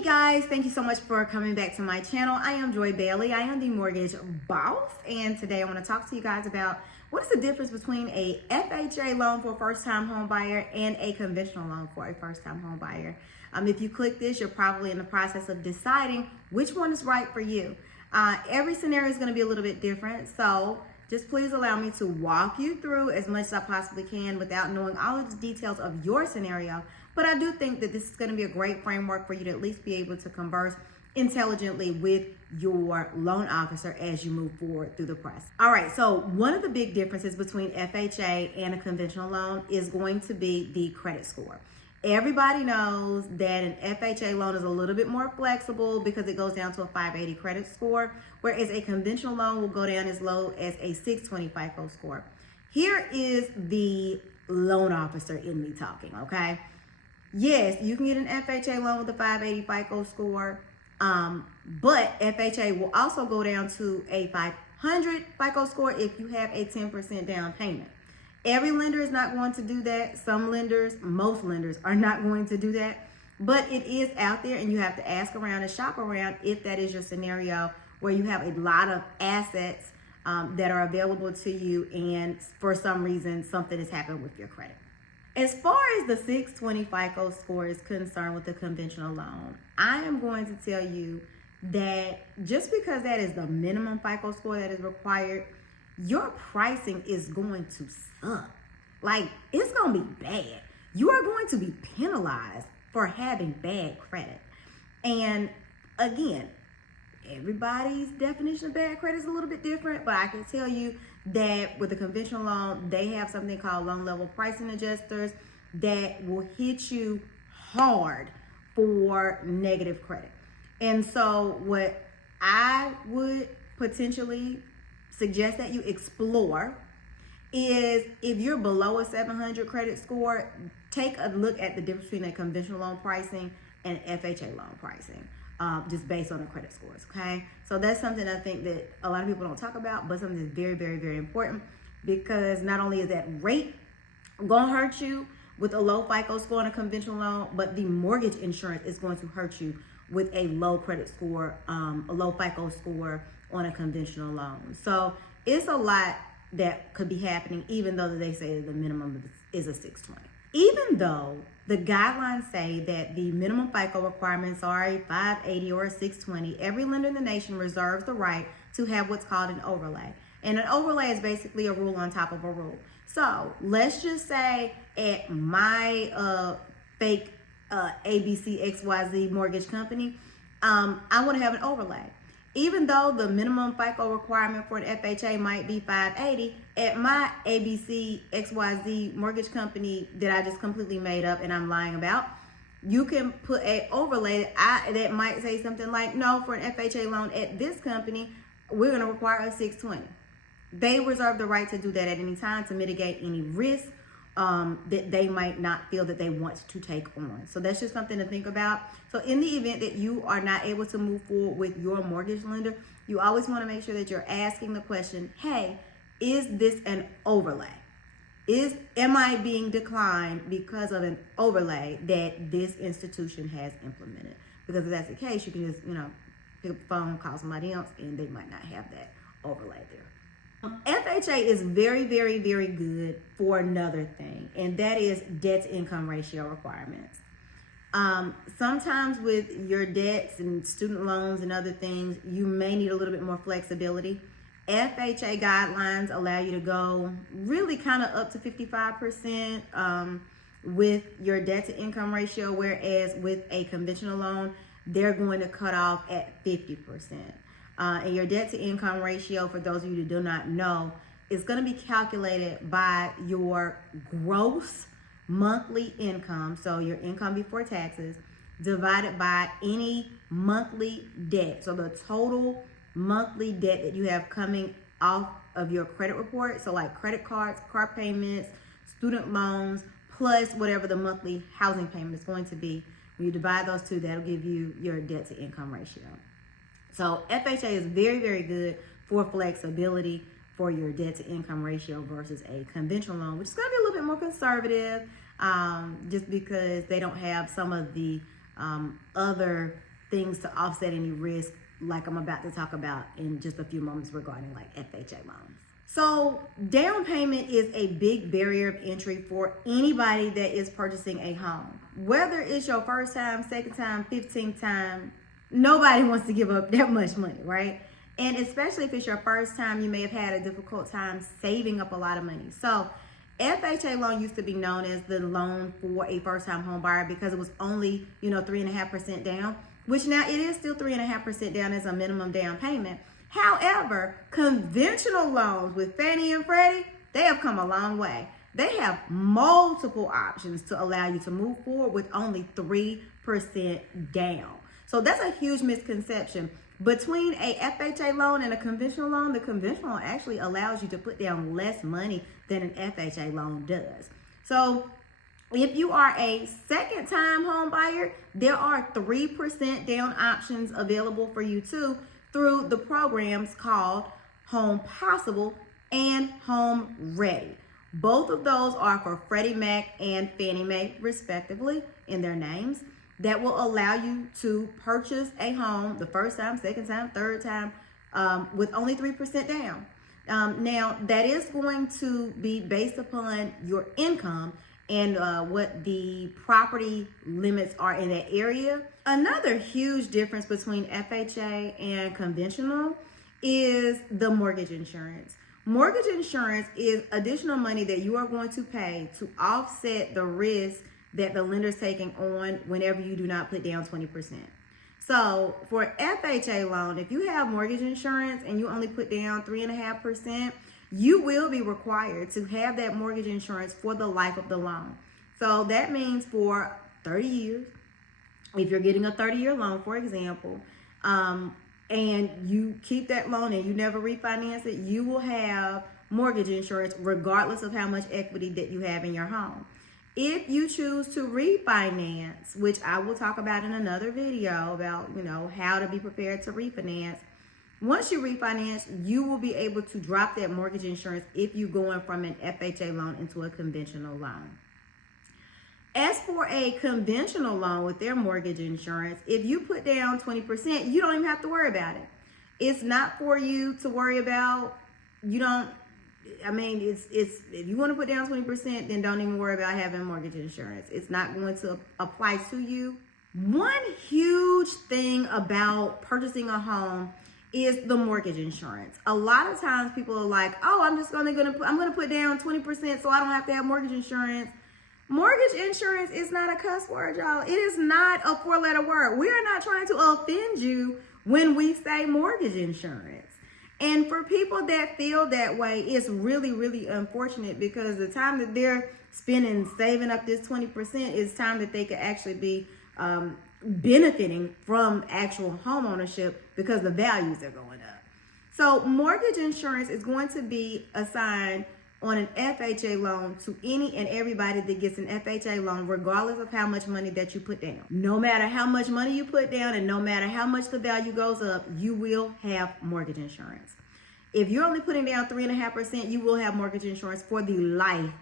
Hey guys, thank you so much for coming back to my channel. I am Joy Bailey. I am the mortgage boss, and today I want to talk to you guys about what is the difference between a FHA loan for a first-time home buyer and a conventional loan for a first-time home buyer. If you click this, you're probably in the process of deciding which one is right for you. Every scenario is going to be a little bit different, so just please allow me to walk you through as much as I possibly can without knowing all of the details of your scenario. But I do think that this is going to be a great framework for you to at least be able to converse intelligently with your loan officer as you move forward through the process. All right, so one of the big differences between FHA and a conventional loan is going to be the credit score. Everybody knows that an FHA loan is a little bit more flexible because it goes down to a 580 credit score, whereas a conventional loan will go down as low as a 620 FICO score. Here is the loan officer in me talking, okay? Yes, you can get an FHA loan with a 580 FICO score, but FHA will also go down to a 500 FICO score if you have a 10% down payment. Every lender is not going to do that. Some lenders, most lenders are not going to do that, but it is out there and you have to ask around and shop around if that is your scenario where you have a lot of assets that are available to you and for some reason something has happened with your credit. As far as the 620 FICO score is concerned with the conventional loan, I am going to tell you that just because that is the minimum FICO score that is required, your pricing is going to suck. Like, it's going to be bad. You are going to be penalized for having bad credit. And again, everybody's definition of bad credit is a little bit different, but I can tell you that with a conventional loan, they have something called loan level pricing adjusters that will hit you hard for negative credit. And so what I would potentially suggest that you explore is if you're below a 700 credit score, take a look at the difference between a conventional loan pricing and FHA loan pricing. Just based on the credit scores, okay? So that's something I think that a lot of people don't talk about, but something that's very, very, very important, because not only is that rate gonna hurt you with a low FICO score on a conventional loan, but the mortgage insurance is going to hurt you with a low credit score, a low FICO score on a conventional loan. So it's a lot that could be happening, even though they say that the minimum is a 620. Even though the guidelines say that the minimum FICO requirements are a 580 or a 620, every lender in the nation reserves the right to have what's called an overlay. And an overlay is basically a rule on top of a rule. So let's just say at my fake ABCXYZ mortgage company, I want to have an overlay. Even though the minimum FICO requirement for an FHA might be 580, at my ABC XYZ mortgage company that I just completely made up and I'm lying about, you can put an overlay that might say something like, no, for an FHA loan at this company, we're going to require a 620. They reserve the right to do that at any time to mitigate any risk that they might not feel that they want to take on. So that's just something to think about. So in the event that you are not able to move forward with your mortgage lender, you always want to make sure that you're asking the question, hey, is this an overlay? Am I being declined because of an overlay that this institution has implemented? Because if that's the case, you can just, pick up the phone, call somebody else, and they might not have that overlay there. FHA is very, very, very good for another thing, and that is debt to income ratio requirements. Sometimes with your debts and student loans and other things, you may need a little bit more flexibility. FHA guidelines allow you to go really kind of up to 55% with your debt to income ratio, whereas with a conventional loan, they're going to cut off at 50%. And your debt to income ratio, for those of you who do not know, is going to be calculated by your gross monthly income, so your income before taxes, divided by any monthly debt. So the total monthly debt that you have coming off of your credit report, so like credit cards, car payments, student loans, plus whatever the monthly housing payment is going to be. When you divide those two, that'll give you your debt to income ratio. So FHA is very, very good for flexibility for your debt to income ratio versus a conventional loan, which is going to be a little bit more conservative just because they don't have some of the other things to offset any risk, like I'm about to talk about in just a few moments regarding like FHA loans. So down payment is a big barrier of entry for anybody that is purchasing a home. Whether it's your first time, second time, 15th time, nobody wants to give up that much money, right? And especially if it's your first time, you may have had a difficult time saving up a lot of money. So FHA loan used to be known as the loan for a first-time home buyer because it was only, 3.5% down, which now it is still 3.5% down as a minimum down payment. However, conventional loans with Fannie and Freddie, they have come a long way. They have multiple options to allow you to move forward with only 3% down. So that's a huge misconception. Between a FHA loan and a conventional loan, the conventional loan actually allows you to put down less money than an FHA loan does. So if you are a second-time home buyer, there are 3% down options available for you too through the programs called Home Possible and Home Ready. Both of those are for Freddie Mac and Fannie Mae, respectively, in their names, that will allow you to purchase a home the first time, second time, third time, with only 3% down. Now, that is going to be based upon your income and what the property limits are in that area. Another huge difference between FHA and conventional is the mortgage insurance. Mortgage insurance is additional money that you are going to pay to offset the risk that the lender's taking on whenever you do not put down 20%. So for FHA loan, if you have mortgage insurance and you only put down 3.5%, you will be required to have that mortgage insurance for the life of the loan. So that means for 30 years, if you're getting a 30-year loan, for example, and you keep that loan and you never refinance it, you will have mortgage insurance regardless of how much equity that you have in your home. If you choose to refinance, which I will talk about in another video about, how to be prepared to refinance. Once you refinance, you will be able to drop that mortgage insurance if you're going from an FHA loan into a conventional loan. As for a conventional loan with their mortgage insurance, if you put down 20%, you don't even have to worry about it. It's not for you to worry about. It's if you want to put down 20%, then don't even worry about having mortgage insurance. It's not going to apply to you. One huge thing about purchasing a home is the mortgage insurance. A lot of times people are like, "Oh, I'm gonna put down 20% so I don't have to have mortgage insurance." Mortgage insurance is not a cuss word, y'all. It is not a 4-letter word. We are not trying to offend you when we say mortgage insurance. And for people that feel that way, it's really, really unfortunate because the time that they're spending saving up this 20% is time that they could actually be benefiting from actual home ownership because the values are going up. So mortgage insurance is going to be assigned on an FHA loan to any and everybody that gets an FHA loan, regardless of how much money that you put down. No matter how much money you put down and no matter how much the value goes up, you will have mortgage insurance. If you're only putting down 3.5%, you will have mortgage insurance for the life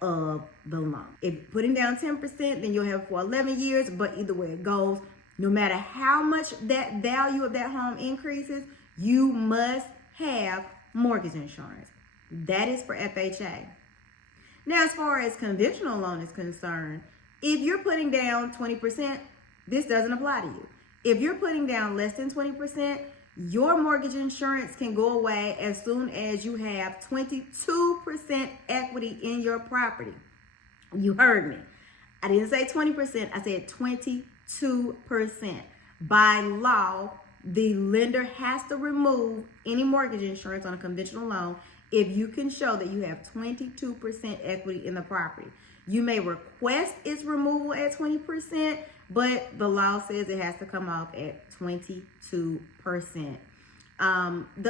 of the loan. If you're putting down 10%, then you'll have for 11 years, but either way it goes, no matter how much that value of that home increases, you must have mortgage insurance. That is for FHA. Now, as far as conventional loan is concerned, if you're putting down 20%, this doesn't apply to you. If you're putting down less than 20%, your mortgage insurance can go away as soon as you have 22% equity in your property. You heard me. I didn't say 20%, I said 22%. By law, the lender has to remove any mortgage insurance on a conventional loan if you can show that you have 22% equity in the property. You may request its removal at 20%, but the law says it has to come off at 22%. The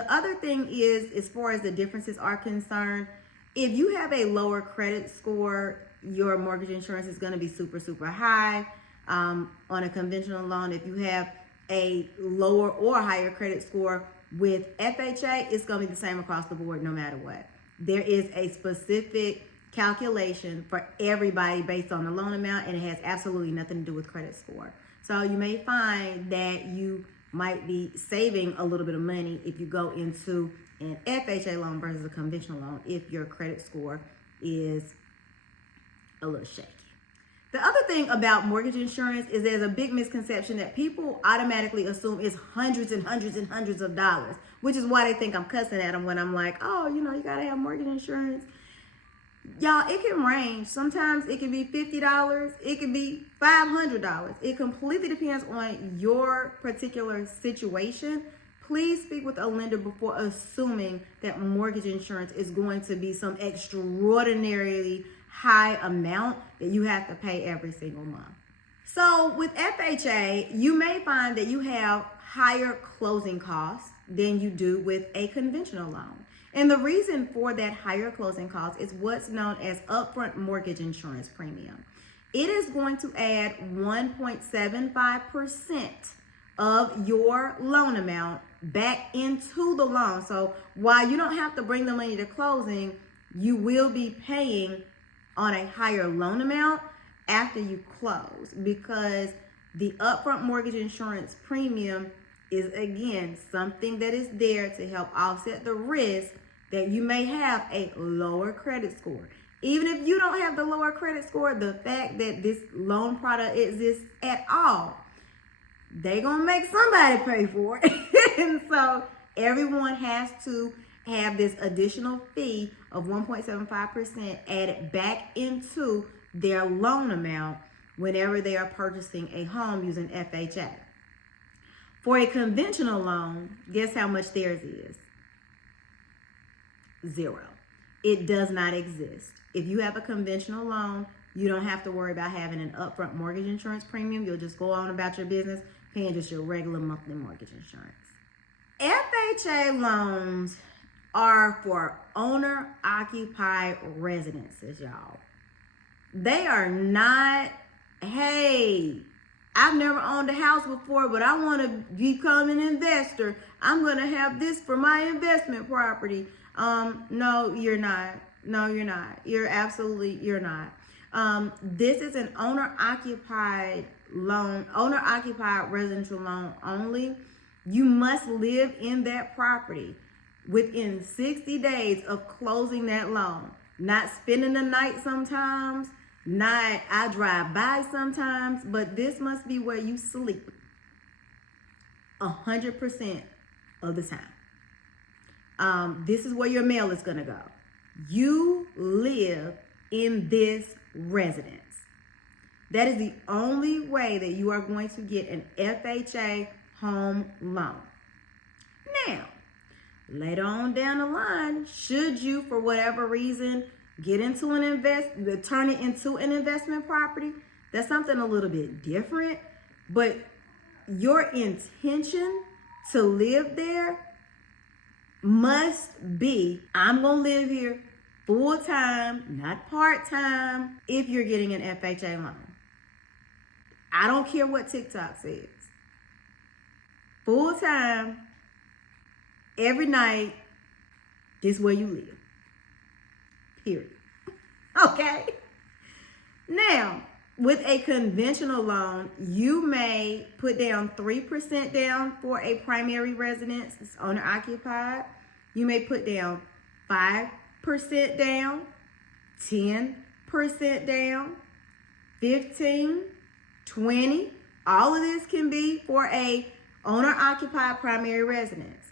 other thing is, as far as the differences are concerned, if you have a lower credit score, your mortgage insurance is going to be super, super high. On a conventional loan, if you have a lower or higher credit score with FHA, it's going to be the same across the board no matter what. There is a specific calculation for everybody based on the loan amount, and it has absolutely nothing to do with credit score. So you may find that you might be saving a little bit of money if you go into an FHA loan versus a conventional loan if your credit score is a little shaky. The other thing about mortgage insurance is there's a big misconception that people automatically assume it's hundreds and hundreds and hundreds of dollars, which is why they think I'm cussing at them when I'm like, oh, you gotta have mortgage insurance. Y'all, it can range. Sometimes it can be $50. It can be $500. It completely depends on your particular situation. Please speak with a lender before assuming that mortgage insurance is going to be some extraordinarily high amount that you have to pay every single month. So with FHA, you may find that you have higher closing costs than you do with a conventional loan. And the reason for that higher closing cost is what's known as upfront mortgage insurance premium. It is going to add 1.75% of your loan amount back into the loan. So while you don't have to bring the money to closing, you will be paying on a higher loan amount after you close, because the upfront mortgage insurance premium is, again, something that is there to help offset the risk that you may have a lower credit score. Even if you don't have the lower credit score, the fact that this loan product exists at all, they're gonna make somebody pay for it. And so everyone has to have this additional fee of 1.75% added back into their loan amount whenever they are purchasing a home using FHA. For a conventional loan, guess how much theirs is? $0. It does not exist. If you have a conventional loan, you don't have to worry about having an upfront mortgage insurance premium. You'll just go on about your business paying just your regular monthly mortgage insurance. FHA loans are for owner-occupied residences, y'all. They are not, hey, I've never owned a house before, but I want to become an investor. I'm going to have this for my investment property. No, you're not. No, you're not. You're not. This is an owner-occupied loan, owner-occupied residential loan only. You must live in that property within 60 days of closing that loan. Not spending the night sometimes, not I drive by sometimes, but this must be where you sleep 100% of the time. This is where your mail is gonna go. You live in this residence. That is the only way that you are going to get an FHA home loan. Now, later on down the line, should you, for whatever reason, get into turn it into an investment property, that's something a little bit different. But your intention to live there must be, I'm gonna live here full time, not part time, if you're getting an FHA loan. I don't care what TikTok says. Full time, every night, this is where you live. Period. Okay? Now, with a conventional loan, you may put down 3% down for a primary residence that's owner-occupied. You may put down 5% down, 10% down, 15, 20. All of this can be for a owner-occupied primary residence.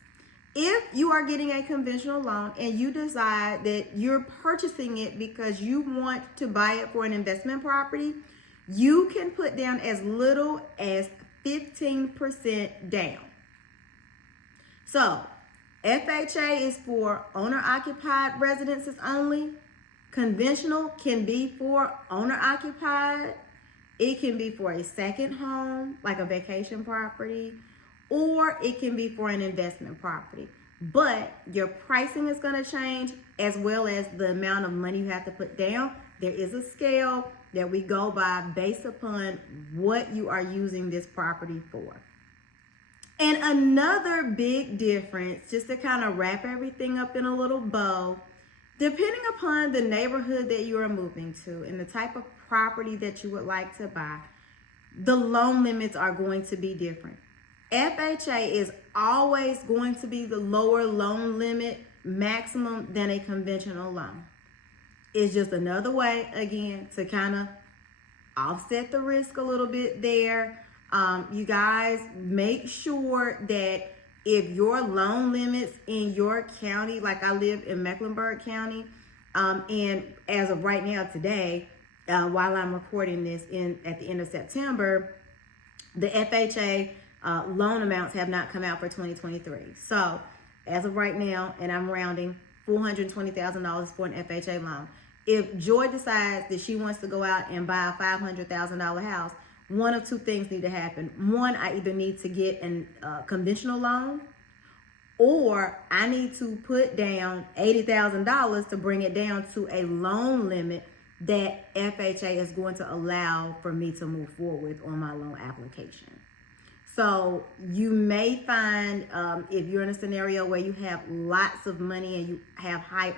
If you are getting a conventional loan and you decide that you're purchasing it because you want to buy it for an investment property, you can put down as little as 15% down. So, FHA is for owner-occupied residences only. Conventional can be for owner-occupied. It can be for a second home, like a vacation property, or it can be for an investment property. But your pricing is going to change, as well as the amount of money you have to put down. There is a scale that we go by based upon what you are using this property for. And another big difference, just to kind of wrap everything up in a little bow, depending upon the neighborhood that you are moving to and the type of property that you would like to buy, the loan limits are going to be different. FHA is always going to be the lower loan limit maximum than a conventional loan. It's just another way, again, to kind of offset the risk a little bit there. You guys, make sure that if your loan limits in your county, like I live in Mecklenburg County, and as of right now today, while I'm recording this at the end of September, the FHA loan amounts have not come out for 2023. So as of right now, and I'm rounding, $420,000 for an FHA loan. If Joy decides that she wants to go out and buy a $500,000 house, one of two things need to happen. One, I either need to get a conventional loan, or I need to put down $80,000 to bring it down to a loan limit that FHA is going to allow for me to move forward with on my loan application. So you may find if you're in a scenario where you have lots of money and you have high